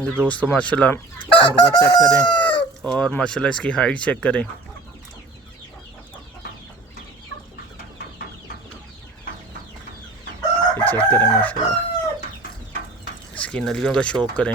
ये दोस्तों माशाल्लाह मुर्गा चेक करें और माशाल्लाह इसकी हाइट चेक करें। चेक करें माशाल्लाह, इसकी नलियों का शौक करें।